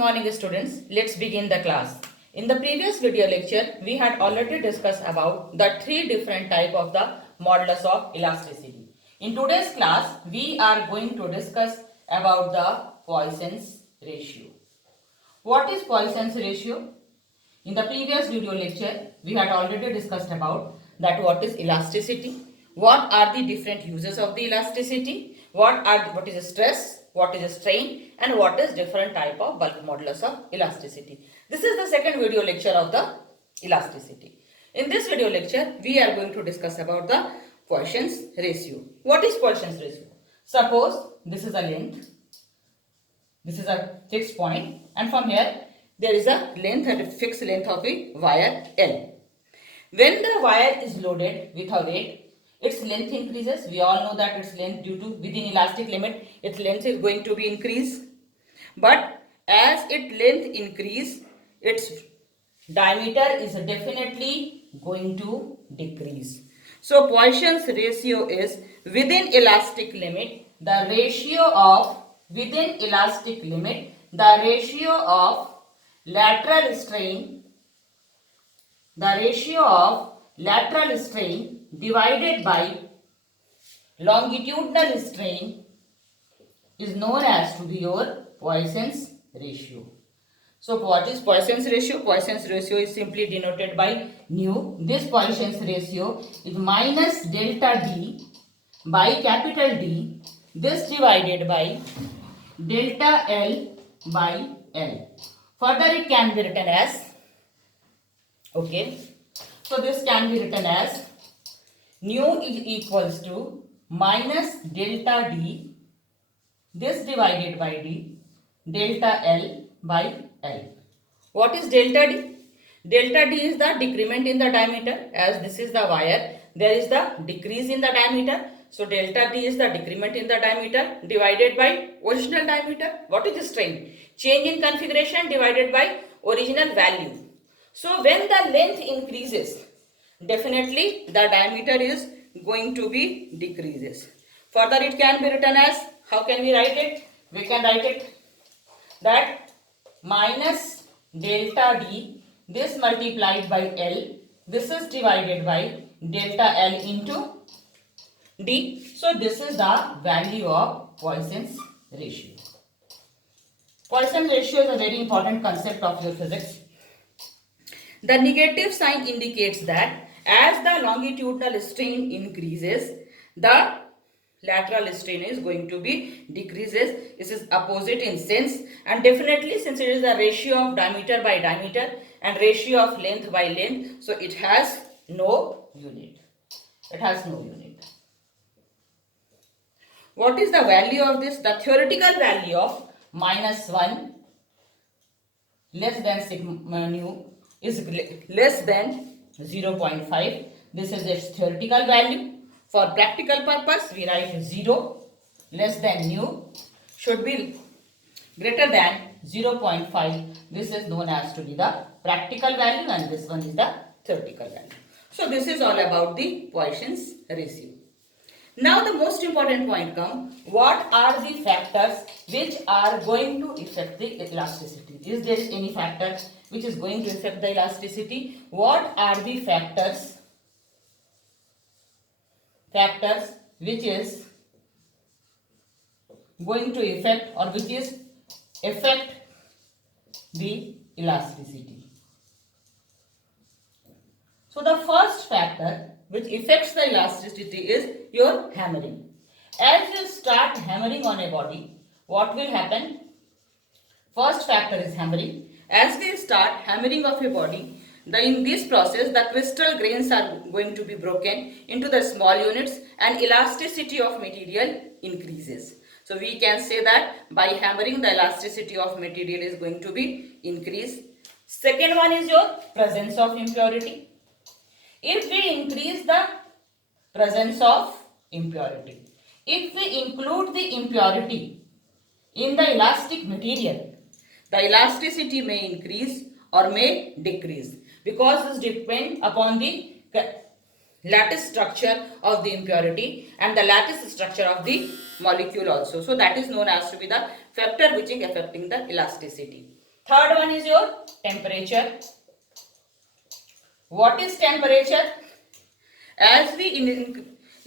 morning students. Let's begin the class. In the previous video lecture, we had already discussed about the three different type of the modulus of elasticity. In today's class, we are going to discuss about the Poisson's ratio. What is Poisson's ratio? In the previous video lecture, we had already discussed about that what is elasticity, what are the different uses of the elasticity, what is stress, what is strain, and what is different type of bulk modulus of elasticity. This is the second video lecture of the elasticity. In this video lecture, we are going to discuss about the Poisson's ratio. What is Poisson's ratio? Suppose this is a length, this is a fixed point, and from here there is a length and a fixed length of a wire L. When the wire is loaded with a weight, its length increases. We all know that its length due to within elastic limit, its length is going to be increased. But as its length increase, its diameter is definitely going to decrease. So Poisson's ratio is within elastic limit, the ratio of lateral strain divided by longitudinal strain is known as to be your Poisson's ratio. So what is Poisson's ratio? Poisson's ratio is simply denoted by nu. This Poisson's ratio is minus delta D by capital D. This divided by delta L by L. Further it can be written as, okay, so this can be written as nu is equals to minus delta D, this divided by D, delta L by L. What is delta D? Delta D is the decrement in the diameter. As this is the wire, there is the decrease in the diameter. So delta D is the decrement in the diameter divided by original diameter. What is the strain? Change in configuration divided by original value. So when the length increases, definitely the diameter is going to be decreases. Further it can be written as, how can we write it? We can write it that minus delta D, this multiplied by L, this is divided by delta L into D. So this is the value of Poisson's ratio. Poisson's ratio is a very important concept of your physics. The negative sign indicates that as the longitudinal strain increases, the lateral strain is going to be decreases. This is opposite in sense, and definitely since it is the ratio of diameter by diameter and ratio of length by length, so it has no unit. What is the value of this? The theoretical value of minus 1 less than sigma nu is less than 0.5. This is its theoretical value. For practical purpose, we write 0 less than nu should be greater than 0.5. This is known as to be the practical value, and this one is the theoretical value. So this is all about the Poisson's ratio. Now the most important point comes, what are the factors which are going to affect the elasticity? Is there any factor which is going to affect the elasticity? What are the factors which is going to affect or which is affect the elasticity? So the first factor which affects the elasticity is your hammering. As you start hammering on a body, what will happen? First factor is hammering. As we start hammering of a body, in this process, the crystal grains are going to be broken into the small units and elasticity of material increases. So we can say that by hammering, the elasticity of material is going to be increased. Second one is your presence of impurity. If we increase the presence of impurity, if we include the impurity in the elastic material, the elasticity may increase or may decrease, because this depends upon the lattice structure of the impurity and the lattice structure of the molecule also. So that is known as to be the factor which is affecting the elasticity. Third one is your temperature. What is temperature? As we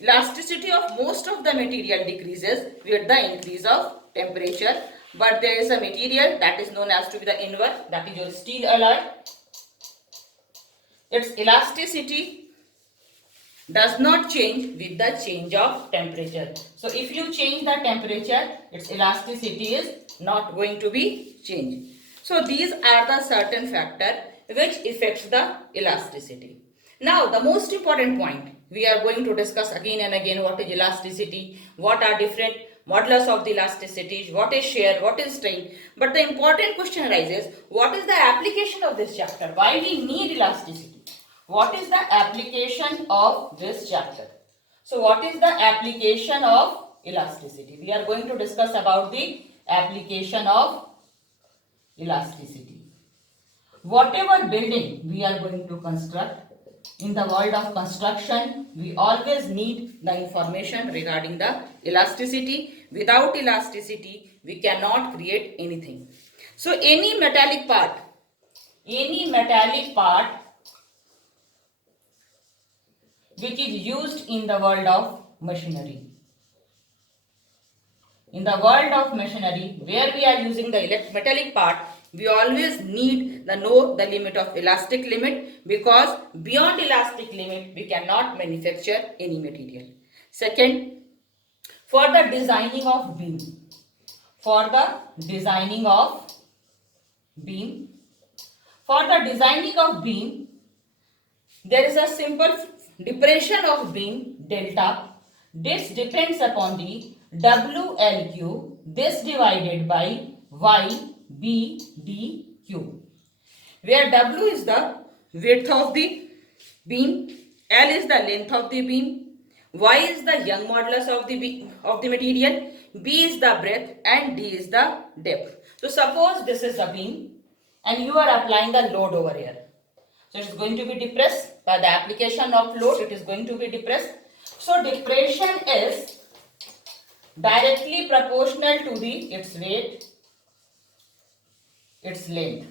elasticity of most of the material decreases with the increase of temperature, but there is a material that is known as to be the inverse, that is your steel alloy. Its elasticity does not change with the change of temperature. So if you change the temperature, its elasticity is not going to be changed. So these are the certain factors which affects the elasticity. Now the most important point we are going to discuss again and again, what is elasticity, what are different modulus of the elasticities, what is shear, what is strain. But the important question arises, what is the application of this chapter? Why we need elasticity? What is the application of this chapter? So what is the application of elasticity? We are going to discuss about the application of elasticity. Whatever building we are going to construct, in the world of construction, we always need the information regarding the elasticity. Without elasticity, we cannot create anything. So any metallic part which is used in the world of machinery. In the world of machinery, where we are using the metallic part, we always need to know the limit of elastic limit, because beyond elastic limit, we cannot manufacture any material. Second, for the designing of beam. For the designing of beam, there is a simple depression of beam delta. This depends upon the WLQ, this divided by YBDQ, where W is the width of the beam, L is the length of the beam, Y is the Young modulus of the material, B is the breadth, and D is the depth. So suppose this is a beam and you are applying the load over here. So it is going to be depressed. By the application of load, it is going to be depressed. So depression is directly proportional to its weight, its length.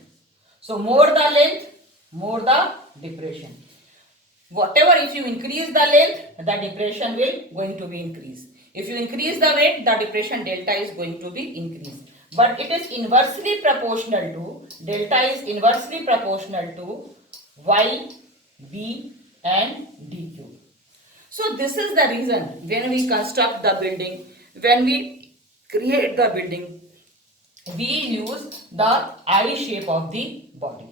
So more the length, more the depression. Whatever, if you increase the length, the depression will going to be increased. If you increase the weight, the depression delta is going to be increased. But it is inversely proportional to, delta is inversely proportional to Y, B and DQ. So this is the reason when we construct the building, when we create the building, we use the I shape of the body.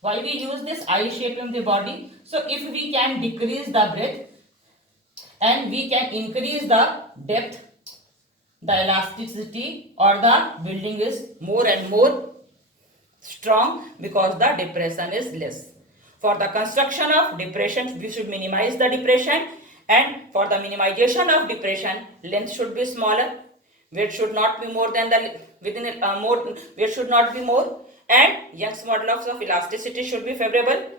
Why we use this I shape of the body? So if we can decrease the breadth and we can increase the depth, the elasticity or the building is more and more strong, because the depression is less. For the construction of depression, we should minimize the depression, and for the minimization of depression, length should be smaller, weight should not be more than the weight should not be more, and Young's modulus of elasticity should be favorable,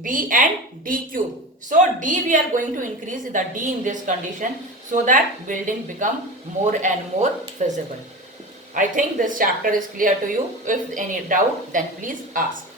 B and DQ. So D we are going to increase the D in this condition, so that building become more and more feasible. I think this chapter is clear to you. If any doubt, then please ask.